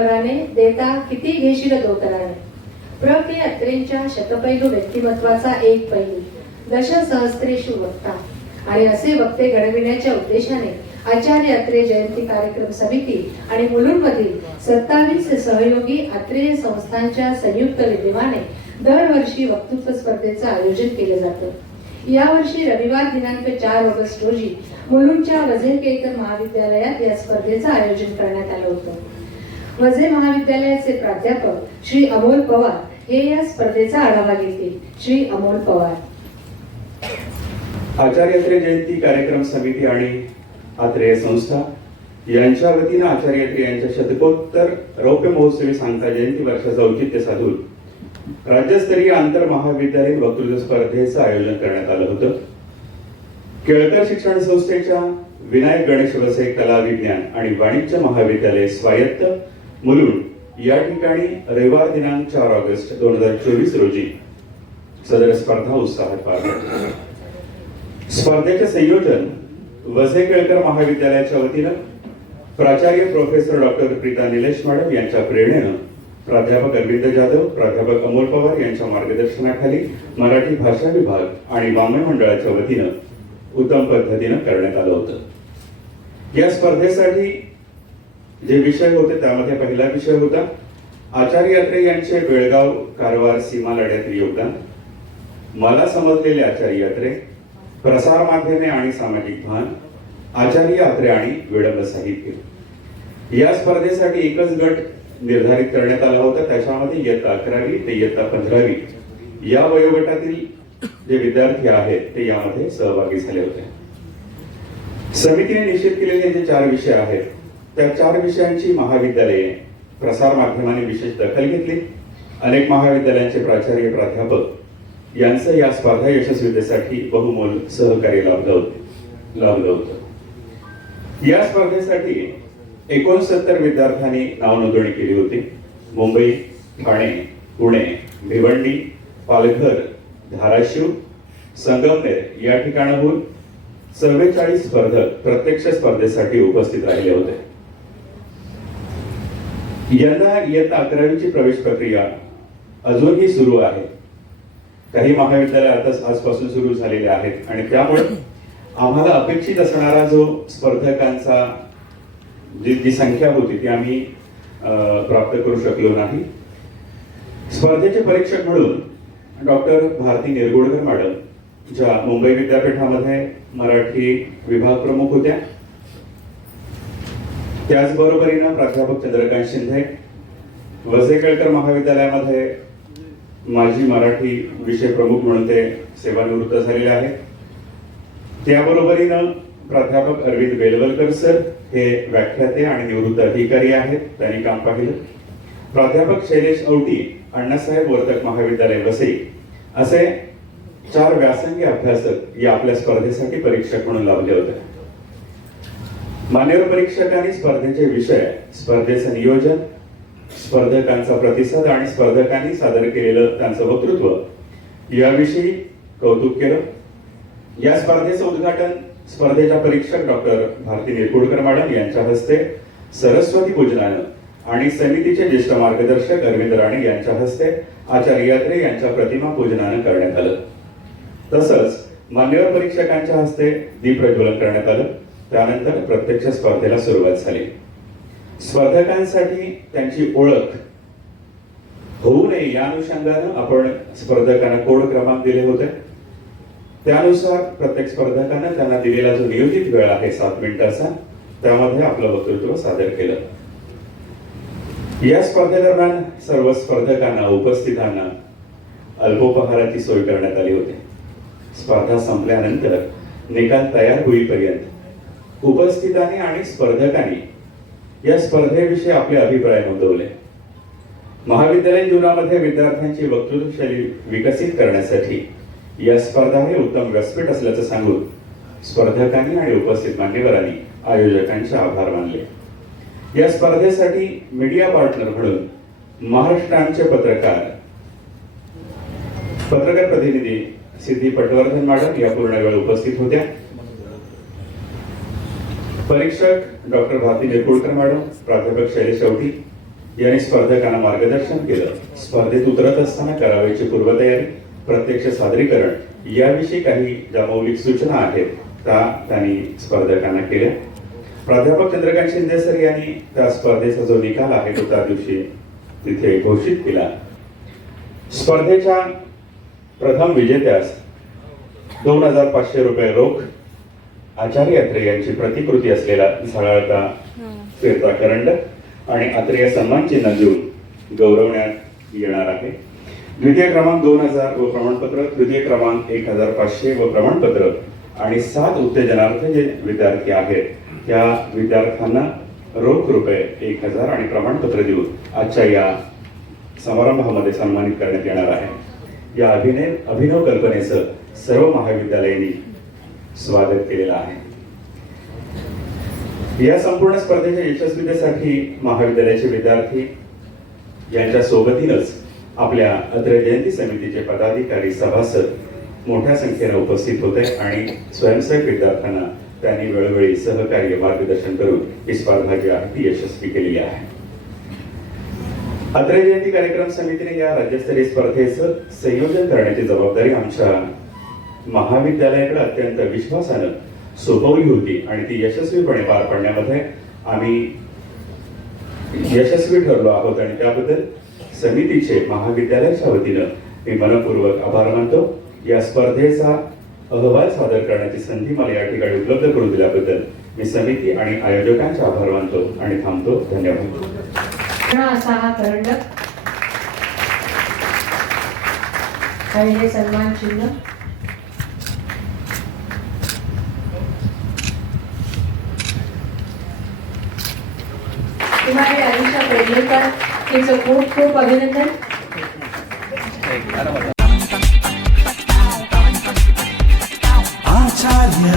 Varane देता किती घेशील दोतराने? प्र के अत्रेंच्या शतपैलू व्यक्तिमत्वाचा एक पैलू दश सहस्त्रेषु वक्ता. आणि असे वक्ते घडविण्याच्या उद्देशाने आचार्य अत्रे जयंती कार्यक्रम समिती आणि मुलुंडमधील सत्तावीस सहयोगी अत्रेय संस्थांच्या संयुक्त विद्यमाने दरवर्षी वक्तृत्व स्पर्धेचं आयोजन केलं जातं. यावर्षी रविवार दिनांक चार ऑगस्ट रोजी मुलुंडच्या वझेर केळकर महाविद्यालयात या स्पर्धेचं आयोजन करण्यात आलं होतं. वझे महाविद्यालयाचे प्राध्यापक श्री अमोल पवार हे या स्पर्धेचा आढावा घेतील. श्री अमोल पवार. आचार्यत्रे जयंती कार्यक्रम समिती आणि आत्रेय संस्था यांच्या वतीनं आचार्यत्रे यांच्या शतकोत्तर रौप्य महोत्सवी सांगता जयंती वर्षाचं औचित्य साधून राज्यस्तरीय आंतर महाविद्यालयीन वक्तृत्व स्पर्धेचं आयोजन करण्यात आलं होतं. केळकर शिक्षण संस्थेच्या विनायक गणेश वसे कला विज्ञान आणि वाणिज्य महाविद्यालय स्वायत्त मुलुंड या ठिकाणी रविवार दिनांक चार ऑगस्ट दोन हजार चोवीस रोजी सदर स्पर्धा उत्साहात पार पडली. स्पर्धेचे संयोजन वसे केळकर महाविद्यालयाच्या वतीनं प्राचार्य professor doctor Preeta Nilesh madam यांच्या प्रेरणेनं प्राध्यापक अरविंद जाधव प्राध्यापक अमोल पवार यांच्या मार्गदर्शनाखाली मराठी भाषा विभाग आणि वाङ्मय मंडळाच्या वतीनं उत्तम पद्धतीनं करण्यात आलं होतं. या स्पर्धेसाठी जे विषय होते त्यामध्ये पहिला विषय होता. आचार्य अत्रे यांचे बेळगाव कारवार सीमा लढ्यातील योगदान. मला समजलेले आचार्य यात्रे प्रसार माध्यमे आणि सामाजिक भान आचार्य अत्रे आणि विडंब साहित्य. या स्पर्धेसाठी एकच गट निर्धारित करण्यात आला होता. त्याच्यामध्ये इयत्ता अकरावी ते इयत्ता पंधरावी या वयोगटातील जे विद्यार्थी आहेत ते यामध्ये सहभागी झाले होते. समितीने निश्चित केलेले जे चार विषय आहेत त्या चार विषयांची महाविद्यालये प्रसार माध्यमाने विशेष दखल घेतली. अनेक महाविद्यालयांचे प्राचार्य प्राध्यापक यांचं या स्पर्धा यशस्वीतेसाठी बहुमोल सहकार्य लाभलं होते. लाभलं होतं. या स्पर्धेसाठी एकोणसत्तर विद्यार्थ्यांनी नावनोंदणी केली होती. मुंबई ठाणे पुणे भिवंडी पालघर धाराशिव संगमनेर या ठिकाणाहून चव्वेचाळीस स्पर्धक प्रत्यक्ष स्पर्धेसाठी उपस्थित राहिले होते. यंदा इयत्ता अकरावीची प्रवेश प्रक्रिया अजूनही सुरू आहे. काही महाविद्यालय आता आजपासून सुरू झालेले आहेत आणि त्यामुळे आम्हाला अपेक्षित असणारा जो स्पर्धकांचा जी जी संख्या होती ती आम्ही प्राप्त करू शकलो नाही. स्पर्धेचे परीक्षक म्हणून डॉक्टर भारती निरगुडकर मॅडम ज्या मुंबई विद्यापीठामध्ये मराठी विभाग प्रमुख होत्या त्याचबरोबरीनं प्राध्यापक चंद्रकांत शिंदे वसेकळकर महाविद्यालयामध्ये माजी मराठी विषय प्रमुख म्हणून ते सेवानिवृत्त झालेले आहेत. त्याबरोबरीनं प्राध्यापक अरविंद बेलवलकर सर हे व्याख्याते आणि निवृत्त अधिकारी आहेत त्यांनी काम पाहिलं. प्राध्यापक शैलेश औटी अण्णासाहेब वर्तक महाविद्यालय वसई असे चार व्यासंगी अभ्यासक या आपल्या स्पर्धेसाठी परीक्षक म्हणून लाभले होते. मान्यवर परीक्षकांनी स्पर्धेचे विषय स्पर्धेचं नियोजन स्पर्धकांचा प्रतिसाद आणि स्पर्धकांनी सादर केलेलं त्यांचं वक्तृत्व. याविषयी कौतुक केलं. या स्पर्धेचं उद्घाटन स्पर्धेच्या परीक्षक डॉक्टर भारती निरकुडकर मॅडम यांच्या हस्ते सरस्वती पूजनानं आणि समितीचे ज्येष्ठ मार्गदर्शक अरविंद राणे यांच्या हस्ते आचार्य यात्रे यांच्या प्रतिमा पूजनानं करण्यात आलं. तसंच मान्यवर परीक्षकांच्या हस्ते दीप प्रज्वलन करण्यात आलं. त्यानंतर प्रत्यक्ष स्पर्धेला सुरुवात झाली. स्पर्धकांसाठी त्यांची ओळख होऊ नये या अनुषंगानं आपण स्पर्धकांना कोड क्रमांक दिले होते. त्यानुसार प्रत्येक स्पर्धकानं त्यांना दिलेला जो नियोजित वेळ आहे सात मिनिटाचा त्यामध्ये आपलं वक्तृत्व सादर केलं. या स्पर्धेदरम्यान सर्व स्पर्धकांना उपस्थितांना अल्पोपहाराची सोय करण्यात आली होती. स्पर्धा संपल्यानंतर निकाल तयार होईपर्यंत उपस्थितांनी आणि स्पर्धकांनी या स्पर्धेविषयी आपले अभिप्राय नोंदवले. महाविद्यालयीन जीवनामध्ये विद्यार्थ्यांची वक्तृत्व शैली विकसित करण्यासाठी या स्पर्धा हे उत्तम व्यासपीठ असल्याचं सांगून स्पर्धकांनी आणि उपस्थित मान्यवरांनी आयोजकांचे आभार मानले. या स्पर्धेसाठी मीडिया पार्टनर म्हणून महाराष्ट्रांचे पत्रकार पत्रकार प्रतिनिधी सिद्धी पटवर्धन मॅडम या पूर्ण वेळ उपस्थित होत्या. परीक्षक डॉक्टर भारती नेकुळकर मॅडम प्राध्यापक शैलेश शेवटी यांनी स्पर्धकांना मार्गदर्शन केलं. स्पर्धेत उतरत असताना करावयाची पूर्वतयारी प्रत्यक्ष सादरीकरण याविषयी काही ज्या मौलिक सूचना आहेत त्या त्यांनी स्पर्धकांना केल्या. प्राध्यापक चंद्रकांत शिंदे सर यांनी त्या स्पर्धेचा जो निकाल आहे तो त्या दिवशी तिथे घोषित केला. स्पर्धेच्या प्रथम विजेत्यास दोन हजार पाचशे रुपये रोख आचार्य अत्रे यांची प्रतिकृती असलेला झळाळता फिरता करंडक आणि अत्रेय सन्मान चिन्ह देऊन गौरवण्यात येणार आहे. द्वितीय क्रमांक दोन हजार व प्रमाणपत्र तृतीय क्रमांक एक हजार पाचशे व प्रमाणपत्र आणि सात उत्तेजनार्थ जे विद्यार्थी आहेत त्या विद्यार्थ्यांना रोख रुपये एक हजार आणि प्रमाणपत्र देऊन आजच्या या समारंभामध्ये सन्मानित करण्यात येणार आहे. या अभिनय अभिनव कल्पनेचं सर्व महाविद्यालयांनी स्वागत केलेलं आहे. या संपूर्ण स्पर्धेच्या यशस्वीतेसाठी महाविद्यालयाचे विद्यार्थी यांच्या सोबतीनच आपल्या अत्र जयंती समितीचे पदाधिकारी सभासद मोठ्या संख्येने उपस्थित होते आणि स्वयंसेवक विद्यार्थ्यांना त्यांनी वेळोवेळी सहकार्य मार्गदर्शन करून ही स्पर्धा जी आहे ती यशस्वी केलेली आहे. अत्र जयंती कार्यक्रम समितीने या राज्यस्तरीय स्पर्धेचं संयोजन करण्याची जबाबदारी आमच्या महाविद्यालयाकडे अत्यंत विश्वासानं सोपवली होती आणि ती यशस्वीपणे पार पाडण्यामध्ये आम्ही यशस्वी ठरलो आहोत आणि त्याबद्दल समितीचे महाविद्यालयाच्या वतीनं मी मनपूर्वक आभार मानतो. या स्पर्धेचा अहवाल सादर करण्याची संधी मला या ठिकाणी उपलब्ध करून दिल्याबद्दल मी समिती आणि आयोजकांचे आभार मानतो आणि थांबतो. धन्यवाद. असा हा करंडक. आणि हे सन्मान चिन्ह. कुमारी अलिशा पेडणेकर तिचं खूप खूप अभिनंदन. आचार्य